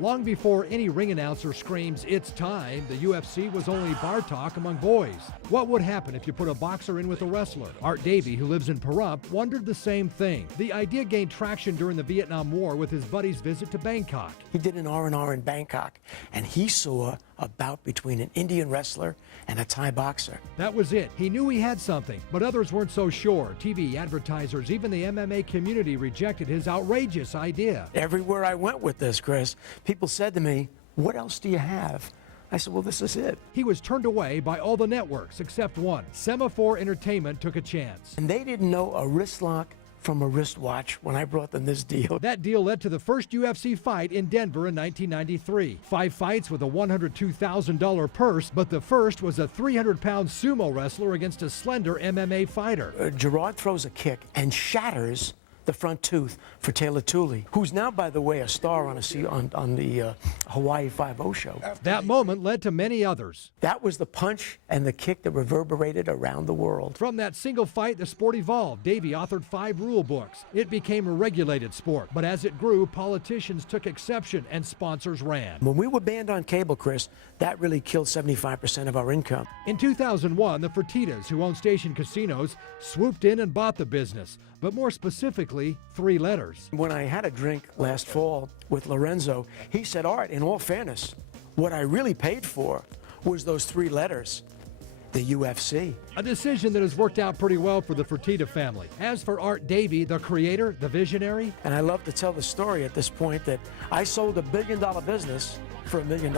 Long before any ring announcer screams, "It's time," the UFC was only bar talk among boys. What would happen if you put a boxer in with a wrestler? Art Davie, who lives in Pahrump, wondered the same thing. The idea gained traction during the Vietnam War with his buddy's visit to Bangkok. He did an R&R in Bangkok, and he saw a bout between an Indian wrestler and a Thai boxer. That was it. He knew he had something, but others weren't so sure. TV, advertisers, even the MMA community rejected his outrageous idea. Everywhere I went with this, Chris, people said to me, "What else do you have?" I said, "Well, this is it." He was turned away by all the networks except one. Semaphore Entertainment took a chance. And they didn't know a wrist lock from a wristwatch when I brought them this deal. That deal led to the first UFC fight in Denver in 1993. 5 fights with a $102,000 purse, but the first was a 300-pound sumo wrestler against a slender MMA fighter. Gerard throws a kick and shatters the front tooth for Taylor Tooley, who's now, by the way, a star on the Hawaii Five-0 show. That moment led to many others. That was the punch and the kick that reverberated around the world. From that single fight, the sport evolved. Davie authored 5 rule books. It became a regulated sport, but as it grew, politicians took exception and sponsors ran. When we were banned on cable, Chris, that really killed 75% of our income. In 2001, the Fertittas, who own station casinos, swooped in and bought the business, but more specifically, 3 letters. When I had a drink last fall with Lorenzo, he said, "Art, in all fairness, what I really paid for was those 3 letters, the UFC." A decision that has worked out pretty well for the Fertitta family. As for Art Davie, the creator, the visionary, And I love to tell the story at this point that I sold $1 billion business for $1 million.